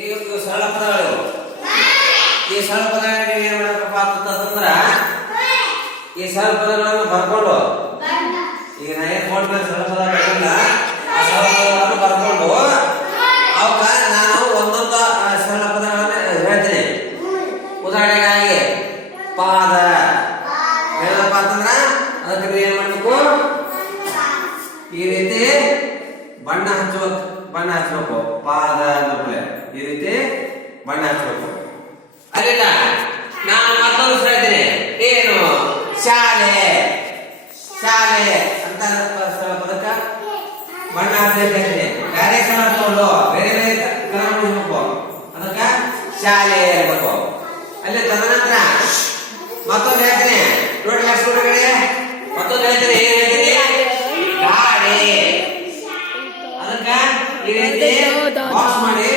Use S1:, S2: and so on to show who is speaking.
S1: ಈಗ ಒಂದು ಸರಳ ಪದಗಳು. ಈ ಸರಳ ಪದಗಳಿಗೆ ಏನ್ ಮಾಡಬೇಕಪ್ಪ ಅಂತಂದ್ರ ಈ ಸರಳ ಪದಗಳನ್ನು ಬರ್ಕೊಂಡು, ಈಗ ನಾ ಏನ್ ಮೇಲೆ ಸರಳ ಪದ ಬರಲಿಲ್ಲ ಆ ಸರಳ ಪದಗಳನ್ನು ಬರ್ಕೊಂಡು, ಅವಕ್ಕ ನಾನು ಒಂದೊಂದು ಸರಳ ಪದಗಳನ್ನ ಹೇಳ್ತೀನಿ. ಉದಾಹರಣೆಗಾಗಿ, ಪಾದ. ಹೇಳಪ್ಪ ಅಂತಂದ್ರ, ಅದಕ್ಕೆ ಏನ್ ಮಾಡ್ಬೇಕು? ಈ ರೀತಿ ಬಣ್ಣ ಹಚ್ಚಬೇಕು ಬಣ್ಣ ಹಚ್ಚಬೇಕು. ಪಾದ ಈ ರೀತಿ ಬಣ್ಣ ಹಚ್ಚಬೇಕು ಅಲ್ಲಿಲ್ಲ ನಾನು ಮತ್ತೊಂದು ಹೇಳ್ತೀನಿ ಏನು? ಶಾಲೆ. ಶಾಲೆ ಅಂತ ಪದಕ ಬಣ್ಣ ಹಚ್ಚಬೇಕು ಹೇಳ್ತೀನಿ ಬೇರೆ ಕಲರ್ ತಗೊಂಡು ಬೇರೆ ಬೇರೆ ಕಲರ್ ಅದಕ್ಕೆ ಶಾಲೆ ಇರಬೇಕು. ಅಲ್ಲಿ ತದನಂತರ ಮತ್ತೊಂದು ಹೇಳ್ತೀನಿ. ನೋಡಿ ಲಕ್ಷ ಕಡೆ ಮತ್ತೊಂದು ಹೇಳ್ತೀನಿ. ಏನು ಹೇಳ್ತೀನಿ? ಗಾಡಿ. ಅದಕ್ಕ ಈ ರೀತಿ ಮಾಡಿ